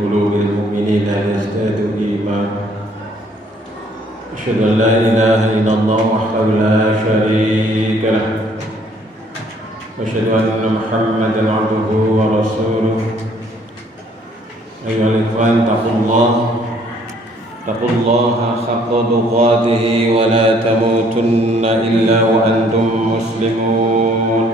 قلوب المؤمنين ليزدادوا إيمانا أشهد أن لا إله إلا الله وحده لا شريك له وأشهد أن محمدا عبده ورسوله أيها الإخوان اتقوا الله حق تقاته ولا تموتن إلا وأنتم مسلمون.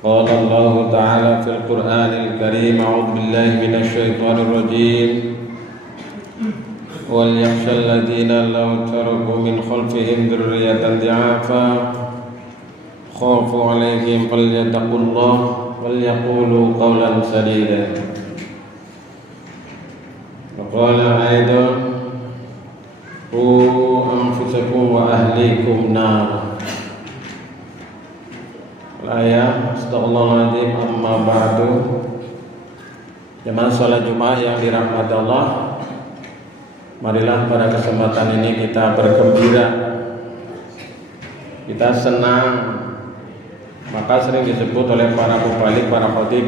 قال الله تعالى في القرآن الكريم أعوذ بالله من الشيطان الرجيم وليخشى الذين لو تركوا من خلفهم ذرية ضعافا خافوا عليهم فليتقوا الله وليقولوا قولا سديدا. وقال أيضا قوا أنفسكم وأهليكم نارا. Ayat Astagfirullahaladzim amma ba'du. Jemaah salat Jumat yang dirahmati Allah, marilah pada kesempatan ini kita bergembira, kita senang. Maka sering disebut oleh para mubalik, para khatib,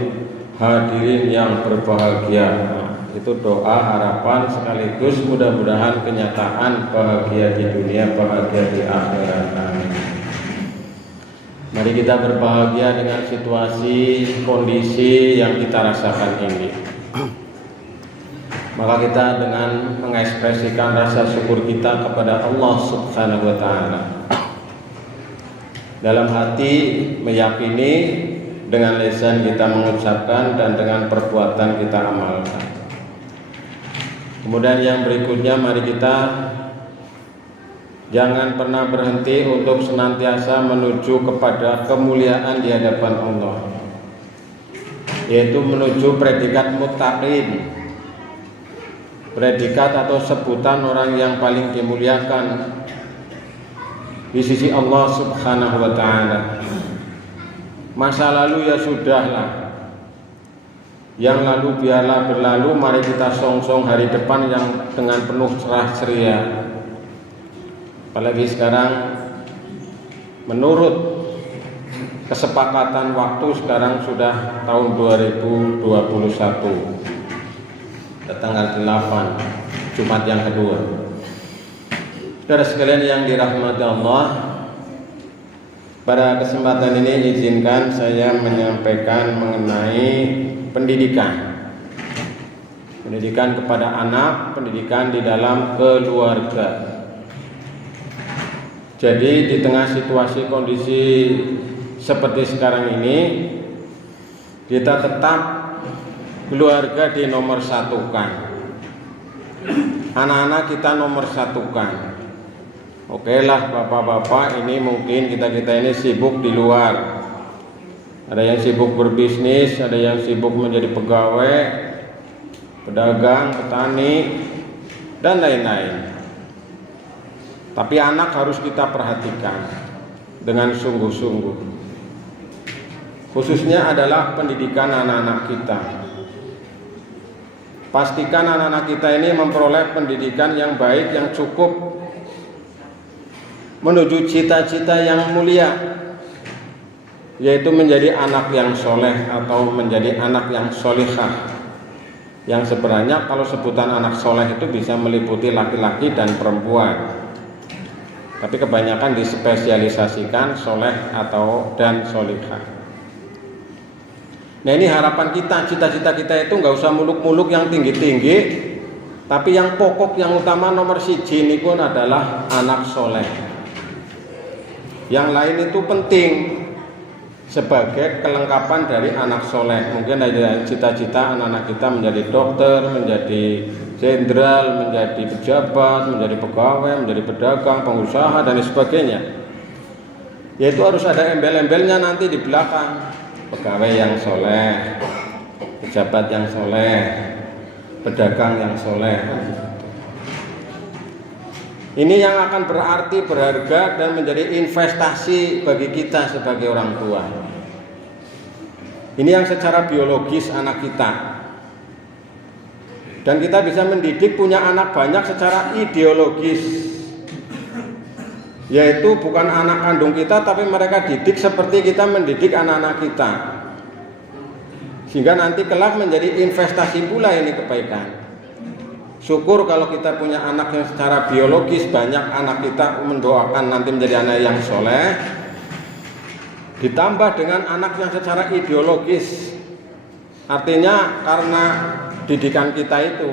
hadirin yang berbahagia. Itu doa harapan sekaligus mudah-mudahan kenyataan bahagia di dunia, bahagia di akhirat. Amin. Mari kita berbahagia dengan situasi, kondisi yang kita rasakan ini. Maka kita dengan mengekspresikan rasa syukur kita kepada Allah Subhanahu wa Ta'ala. Dalam hati meyakini, dengan lisan kita mengucapkan, dan dengan perbuatan kita amalkan. Kemudian yang berikutnya, mari kita jangan pernah berhenti untuk senantiasa menuju kepada kemuliaan di hadapan Allah, yaitu menuju predikat muttaqin, predikat atau sebutan orang yang paling dimuliakan di sisi Allah Subhanahu wa Ta'ala. Masa lalu ya sudahlah, yang lalu biarlah berlalu. Mari kita songsong hari depan yang dengan penuh cerah ceria. Apalagi sekarang menurut kesepakatan waktu sekarang sudah tahun 2021, tanggal 8 Jumat yang kedua. Saudara sekalian yang dirahmati Allah, pada kesempatan ini izinkan saya menyampaikan mengenai pendidikan kepada anak, pendidikan di dalam keluarga. Jadi di tengah situasi kondisi seperti sekarang ini, kita tetap keluarga di nomor satukan, anak-anak kita nomor satukan. Oke lah bapak-bapak, ini mungkin kita ini sibuk di luar. Ada yang sibuk berbisnis, ada yang sibuk menjadi pegawai, pedagang, petani, dan lain-lain. Tapi anak harus kita perhatikan dengan sungguh-sungguh. Khususnya adalah pendidikan anak-anak kita. Pastikan anak-anak kita ini memperoleh pendidikan yang baik, yang cukup menuju cita-cita yang mulia, yaitu menjadi anak yang soleh atau menjadi anak yang solihah. Yang sebenarnya kalau sebutan anak soleh itu bisa meliputi laki-laki dan perempuan, tapi kebanyakan dispesialisasikan soleh dan solihah. Nah ini harapan kita, cita-cita kita itu nggak usah muluk-muluk yang tinggi-tinggi, tapi yang pokok, yang utama nomor siji ini pun adalah anak soleh. Yang lain itu penting sebagai kelengkapan dari anak soleh. Mungkin ada cita-cita anak-anak kita menjadi dokter, menjadi jenderal, menjadi pejabat, menjadi pegawai, menjadi pedagang, pengusaha, dan sebagainya. Yaitu harus ada embel-embelnya nanti di belakang. Pegawai yang soleh, pejabat yang soleh, pedagang yang soleh. Ini yang akan berarti, berharga, dan menjadi investasi bagi kita sebagai orang tua. Ini yang secara biologis anak kita. Dan kita bisa mendidik punya anak banyak secara ideologis, yaitu bukan anak kandung kita, tapi mereka didik seperti kita mendidik anak-anak kita. Sehingga nanti kelak menjadi investasi pula ini kebaikan. Syukur kalau kita punya anak yang secara biologis, banyak anak kita mendoakan nanti menjadi anak yang soleh, ditambah dengan anak yang secara ideologis, artinya karena didikan kita itu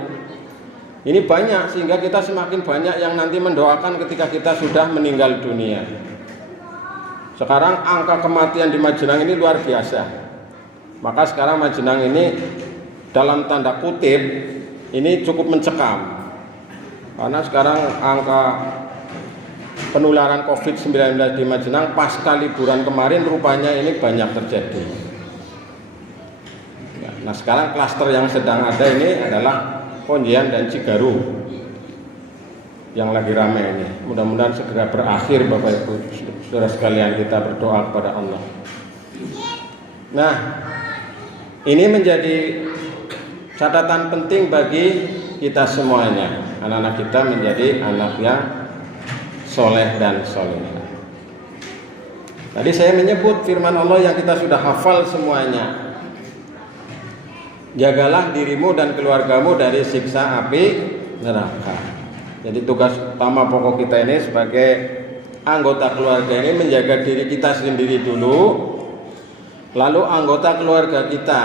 ini banyak, sehingga kita semakin banyak yang nanti mendoakan ketika kita sudah meninggal dunia. Sekarang angka kematian di Majenang ini luar biasa. Maka sekarang Majenang ini dalam tanda kutip ini cukup mencekam, karena sekarang angka penularan COVID-19 di Majenang pasca liburan kemarin rupanya ini banyak terjadi. Nah sekarang klaster yang sedang ada ini adalah Pontian dan Cigaru yang lagi ramai ini. Mudah-mudahan segera berakhir Bapak Ibu saudara sekalian, kita berdoa kepada Allah. Nah ini menjadi catatan penting bagi kita semuanya, anak-anak kita menjadi anak yang soleh dan solehah. Tadi saya menyebut firman Allah yang kita sudah hafal semuanya. Jagalah dirimu dan keluargamu dari siksa api neraka. Jadi tugas utama pokok kita ini sebagai anggota keluarga ini menjaga diri kita sendiri dulu, lalu anggota keluarga kita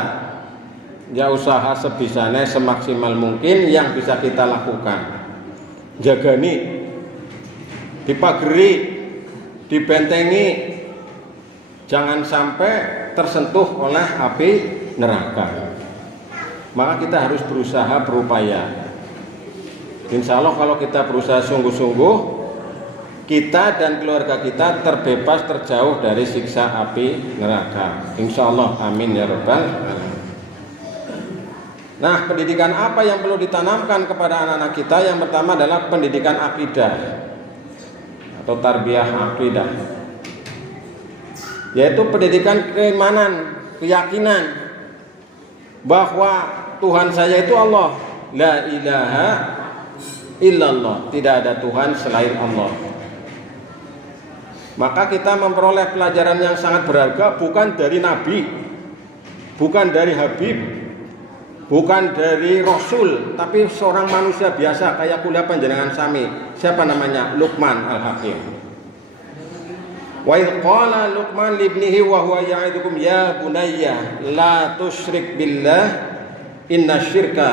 ya usaha sebisanya semaksimal mungkin yang bisa kita lakukan. Jaga nih, dipageri, dibentengi, jangan sampai tersentuh oleh api neraka. Maka kita harus berusaha berupaya. Insya Allah kalau kita berusaha sungguh-sungguh, kita dan keluarga kita terbebas terjauh dari siksa api neraka. Insya Allah, amin ya rabbal alamin. Nah, pendidikan apa yang perlu ditanamkan kepada anak-anak kita? Yang pertama adalah pendidikan akidah atau tarbiyah akidah, yaitu pendidikan keimanan, keyakinan bahwa Tuhan saya itu Allah, la ilaha illallah, tidak ada Tuhan selain Allah. Maka kita memperoleh pelajaran yang sangat berharga, bukan dari Nabi, bukan dari Habib, bukan dari Rasul, tapi seorang manusia biasa kayak kula panjenengan sami. Siapa namanya? Luqman Al-Hakim. Wa idh qala Luqman li ibnihi wa huwa ya'idukum ya bunayya la tusyrik billah inna syirka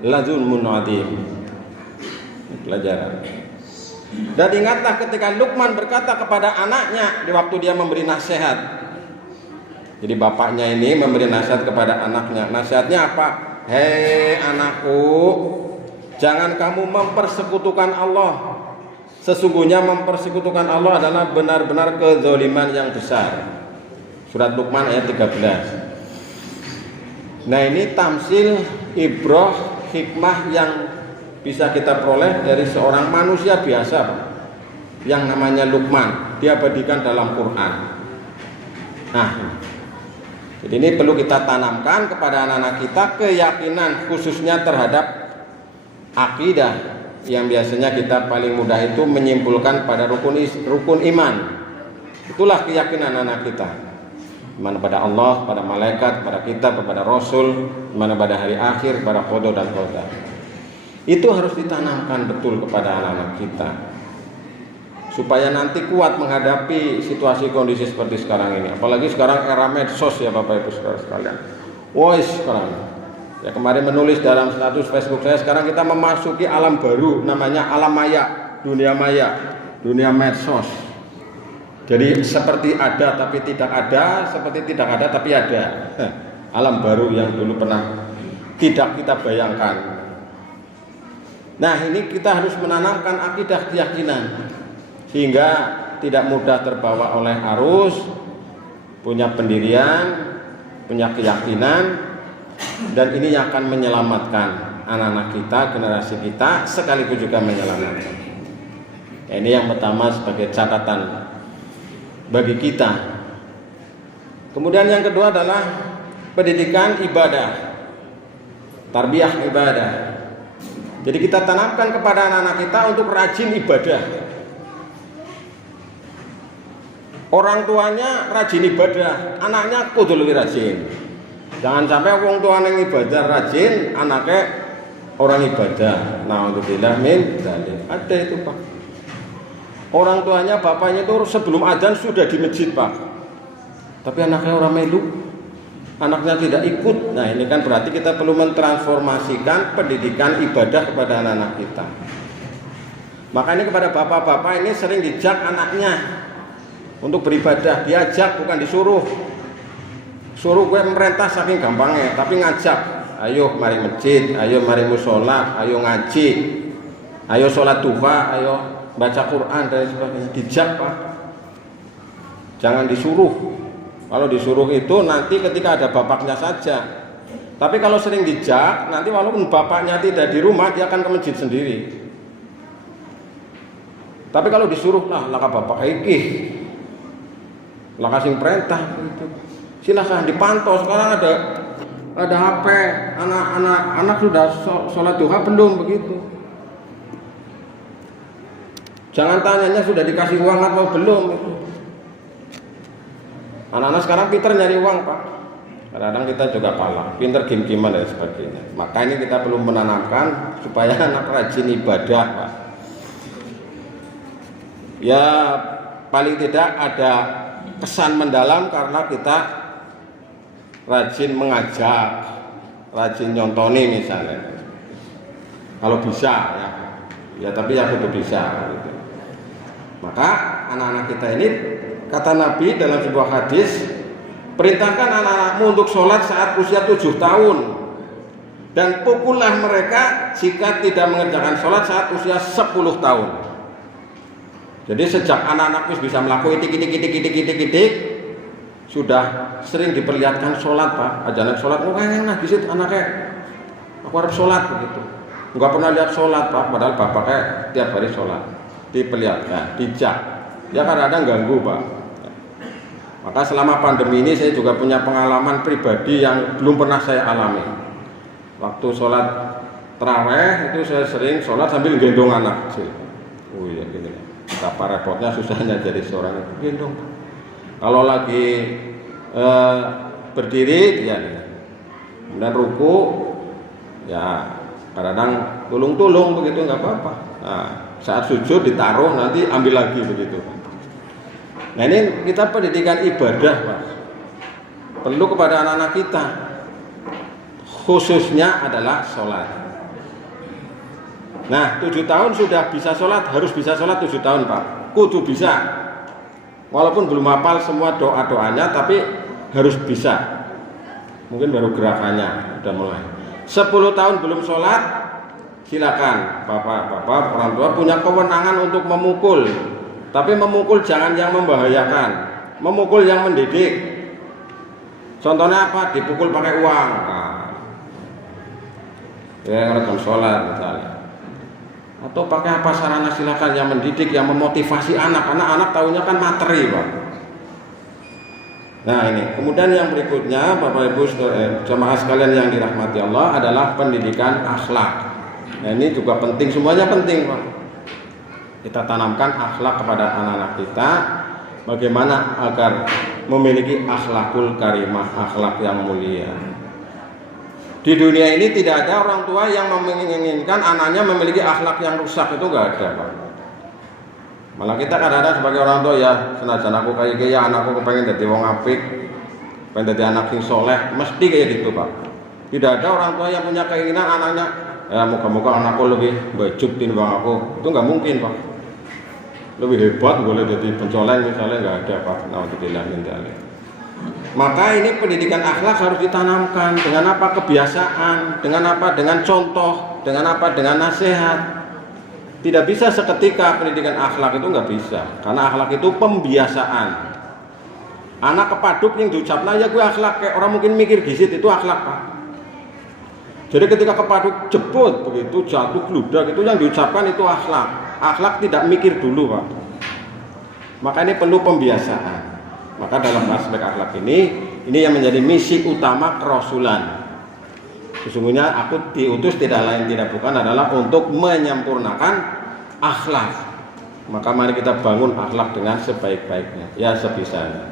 la dzulmun 'adzim. Pelajaran. Dan ingatlah ketika Luqman berkata kepada anaknya di waktu dia memberi nasihat. Jadi bapaknya ini memberi nasihat kepada anaknya. Nasihatnya apa? Hei anakku, jangan kamu mempersekutukan Allah. Sesungguhnya mempersekutukan Allah adalah benar-benar kezaliman yang besar. Surat Luqman ayat 13. Nah ini tamsil, ibrah, hikmah yang bisa kita peroleh dari seorang manusia biasa yang namanya Luqman, diabadikan dalam Quran. Nah, jadi ini perlu kita tanamkan kepada anak-anak kita keyakinan khususnya terhadap akidah yang biasanya kita paling mudah itu menyimpulkan pada rukun iman. Itulah keyakinan anak kita. Iman pada Allah, pada malaikat, pada kitab, pada Rasul, iman pada hari akhir, pada qada dan qadar. Itu harus ditanamkan betul kepada anak-anak kita, supaya nanti kuat menghadapi situasi kondisi seperti sekarang ini. Apalagi sekarang era medsos ya Bapak Ibu Saudara sekalian. Woi sekarang ya, kemarin menulis dalam status Facebook saya, sekarang kita memasuki alam baru, namanya alam maya, dunia medsos. Jadi seperti ada tapi tidak ada, seperti tidak ada tapi ada. Alam baru yang dulu pernah tidak kita bayangkan. Nah ini kita harus menanamkan akidah keyakinan sehingga tidak mudah terbawa oleh arus, punya pendirian, punya keyakinan, dan ini yang akan menyelamatkan anak-anak kita, generasi kita, sekaligus juga menyelamatkan. Ini yang pertama sebagai catatan bagi kita. Kemudian yang kedua adalah pendidikan ibadah, tarbiyah ibadah. Jadi kita tanamkan kepada anak-anak kita untuk rajin ibadah. Orang tuanya rajin ibadah, anaknya kudu lebih rajin. Jangan sampai wong tua yang ibadah rajin, anaknya orang ibadah. Na'udzubillah min dzalik. Ada itu Pak. Orang tuanya, bapaknya itu sebelum adzan sudah di masjid Pak. Tapi anaknya orang melu, anaknya tidak ikut. Nah ini kan berarti kita perlu mentransformasikan pendidikan ibadah kepada anak-anak kita. Makanya kepada bapak-bapak ini sering dijak anaknya untuk beribadah, diajak bukan disuruh. Suruh gue memerintah saking gampangnya, tapi ngajak. Ayo mari masjid, ayo mari musola, ayo ngaji, ayo sholat duha, ayo baca Quran dan sebagainya. Dijak Pak, jangan disuruh. Kalau disuruh itu nanti ketika ada bapaknya saja. Tapi kalau sering dijak, nanti walaupun bapaknya tidak di rumah, dia akan ke masjid sendiri. Tapi kalau disuruh lah bapak iki, kasih perintah gitu. Silahkan dipantau. Sekarang ada HP, anak sudah sholat duha belum begitu. Jangan tanyanya sudah dikasih uang atau belum itu. Anak-anak sekarang pintar nyari uang Pak. Kadang-kadang kita juga kalah, pintar game-gamean dan sebagainya. Maka ini kita perlu menanamkan supaya anak rajin ibadah Pak. Ya paling tidak ada kesan mendalam karena kita rajin mengajak, rajin nyontoni misalnya. Kalau bisa ya tapi ya kudu bisa gitu. Maka anak-anak kita ini, kata Nabi dalam sebuah hadis, perintahkan anak-anakmu untuk sholat saat usia 7 tahun dan pukullah mereka jika tidak mengerjakan sholat saat usia 10 tahun. Jadi sejak anak-anak bisa melakukan itik sudah sering diperlihatkan sholat Pak. Ajaran sholat, enak di situ anaknya, aku harus sholat begitu. Enggak pernah lihat sholat Pak, padahal bapaknya tiap hari sholat. Diperlihatkan, dijak. Ya kadang-kadang ganggu Pak. Maka selama pandemi ini saya juga punya pengalaman pribadi yang belum pernah saya alami. Waktu sholat tarawih itu saya sering sholat sambil gendong anak kecil. Oh iya gini. Betapa repotnya susahnya jadi seorang ibu gendong. Kalau lagi berdiri ya, kemudian ruku ya kadang-kadang tulung-tulung begitu nggak apa-apa. Nah, saat sujud ditaruh nanti ambil lagi begitu. Nah ini kita pendidikan ibadah Pak, perlu kepada anak-anak kita, khususnya adalah sholat. Nah 7 tahun sudah bisa sholat, harus bisa sholat 7 tahun Pak, kudu bisa. Walaupun belum hafal semua doa-doanya, tapi harus bisa. Mungkin baru gerakannya udah mulai. 10 tahun belum sholat, silakan bapak-bapak orang tua punya kewenangan untuk memukul. Tapi memukul jangan yang membahayakan, memukul yang mendidik. Contohnya apa? Dipukul pakai uang. Nah, ya ngerekam sholat misalnya. Atau pakai apa sarana silakan yang mendidik, yang memotivasi anak. Karena anak tahunya kan materi Pak. Nah ini, kemudian yang berikutnya Bapak Ibu jemaah sekalian yang dirahmati Allah adalah pendidikan akhlak. Nah ini juga penting, semuanya penting Pak. Kita tanamkan akhlak kepada anak-anak kita, bagaimana agar memiliki akhlakul karimah, akhlak yang mulia. Di dunia ini tidak ada orang tua yang menginginkan anaknya memiliki akhlak yang rusak, itu enggak ada Pak. Malah kita kadang-kadang sebagai orang tua ya, senajan aku kayak gaya anakku kepengen jadi wong apik, pengen jadi anak yang soleh, mesti kayak gitu Pak. Tidak ada orang tua yang punya keinginan anaknya ya moga-moga anakku lebih bajuk timbang aku, itu enggak mungkin Pak. Lebih hebat boleh jadi pencoleng misalnya, enggak ada Pak. Nauzubillah min dzalik. Maka ini pendidikan akhlak harus ditanamkan dengan apa? Kebiasaan, dengan apa? Dengan contoh, dengan apa? Dengan nasihat. Tidak bisa seketika pendidikan akhlak itu nggak bisa, karena akhlak itu pembiasaan. Anak kepaduk yang diucapkan ya gue akhlak, kayak orang mungkin mikir gisit itu akhlak Pak. Jadi ketika kepaduk jebut begitu jatuh gludak itu yang diucapkan itu akhlak. Akhlak tidak mikir dulu Pak. Maka ini perlu pembiasaan. Maka dalam aspek akhlak ini yang menjadi misi utama kerasulan. Sesungguhnya aku diutus tidak lain tidak bukan adalah untuk menyempurnakan akhlak. Maka mari kita bangun akhlak dengan sebaik-baiknya, ya sebisanya.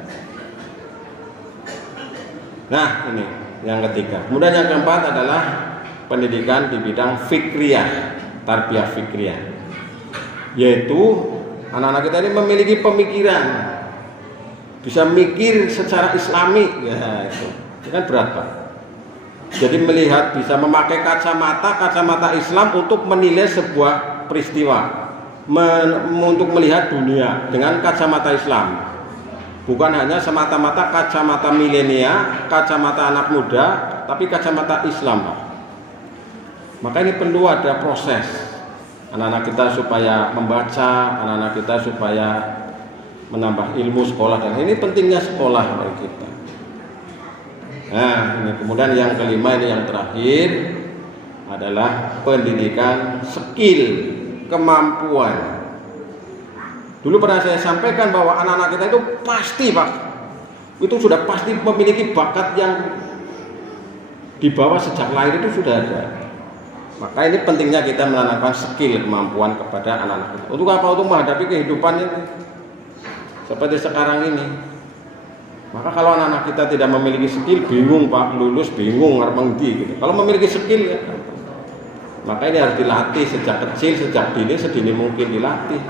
Nah ini Yang ketiga. Kemudian yang keempat adalah pendidikan di bidang fikriyah, tarbiyah fikriyah. Yaitu anak-anak kita ini memiliki pemikiran, bisa mikir secara islami, ya itu kan berat Pak. Jadi melihat, bisa memakai kacamata Islam untuk menilai sebuah peristiwa, untuk melihat dunia dengan kacamata Islam. Bukan hanya semata-mata kacamata milenial, kacamata anak muda, tapi kacamata Islam Pak. Maka ini perlu ada proses anak-anak kita supaya membaca, anak-anak kita supaya menambah ilmu sekolah, dan ini pentingnya sekolah bagi kita. Nah, ini kemudian yang kelima, ini yang terakhir adalah pendidikan skill, kemampuan. Dulu pernah saya sampaikan bahwa anak-anak kita itu pasti Pak, itu sudah pasti memiliki bakat yang dibawa sejak lahir, itu sudah ada. Maka ini pentingnya kita menanamkan skill, kemampuan kepada anak-anak kita. Untuk apa? Untuk menghadapi kehidupan ini seperti sekarang ini. Maka kalau anak-anak kita tidak memiliki skill, bingung Pak, lulus bingung ngarep ngendi gitu. Kalau memiliki skill ya, maka ini harus dilatih sejak kecil, sejak dini, sedini mungkin dilatih.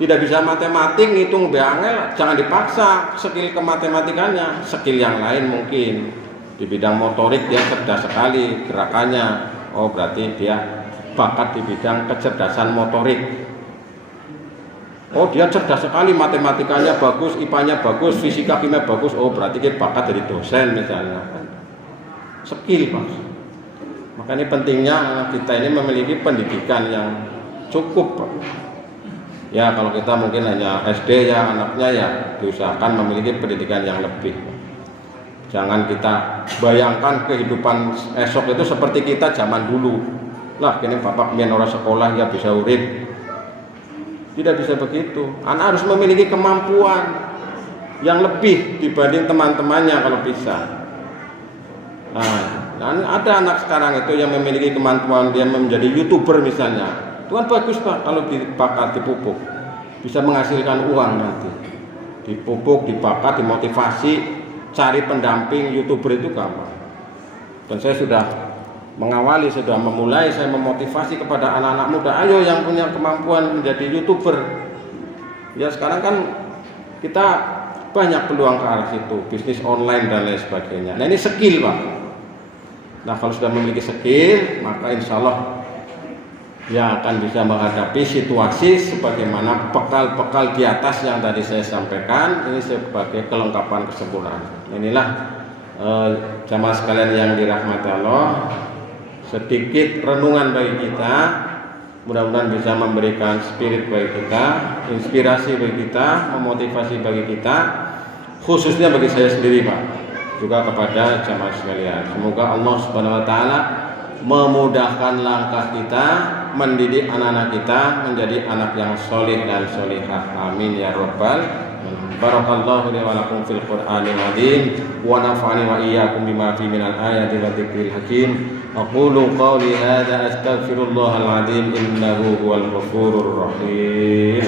Tidak bisa matematik, ngitung beangel, jangan dipaksa skill kematematikanya. Skill yang lain mungkin di bidang motorik dia cerdas sekali gerakannya. Oh berarti dia bakat di bidang kecerdasan motorik. Oh dia cerdas sekali, matematikanya bagus, IPA-nya bagus, fisika kimia bagus. Oh berarti dia bakat jadi dosen misalnya. Skill Pak. Maka ini pentingnya kita ini memiliki pendidikan yang cukup Pak. Ya kalau kita mungkin hanya SD ya, anaknya ya diusahakan memiliki pendidikan yang lebih. Jangan kita bayangkan kehidupan esok itu seperti kita zaman dulu. Lah kini bapak mien orang sekolah ya bisa urip. Tidak bisa begitu. Anak harus memiliki kemampuan yang lebih dibanding teman-temannya kalau bisa. Nah, ada anak sekarang itu yang memiliki kemampuan dia menjadi YouTuber misalnya. Itu kan bagus Pak kalau dibakat, dipupuk, bisa menghasilkan uang nanti. Dipupuk, dibakat, dimotivasi, cari pendamping YouTuber itu gampang. Dan saya sudah mengawali, sudah memulai, saya memotivasi kepada anak-anak muda, ayo yang punya kemampuan menjadi YouTuber. Ya sekarang kan kita banyak peluang ke arah situ, bisnis online dan lain sebagainya. Nah ini skill Pak. Nah kalau sudah memiliki skill, maka insya Allah yang akan bisa menghadapi situasi sebagaimana bekal-bekal di atas yang tadi saya sampaikan, ini sebagai kelengkapan kesempurnaan. Inilah jamaah sekalian yang dirahmati Allah, sedikit renungan bagi kita, mudah-mudahan bisa memberikan spirit bagi kita, inspirasi bagi kita, memotivasi bagi kita, khususnya bagi saya sendiri Pak, juga kepada jamaah sekalian. Semoga Allah Subhanahu wa taala memudahkan langkah kita, mendidik anak-anak kita menjadi anak yang solih dan solihah. Amin ya rabbal. Barakallahu li wa lakum fil Qur'anil azim wa nafa'ani wa iyyakum bima fi minal ayati wa dzikril hakim. Aqulu qawli hadza astaghfirullahal azim innahu huwal ghafurur rahim.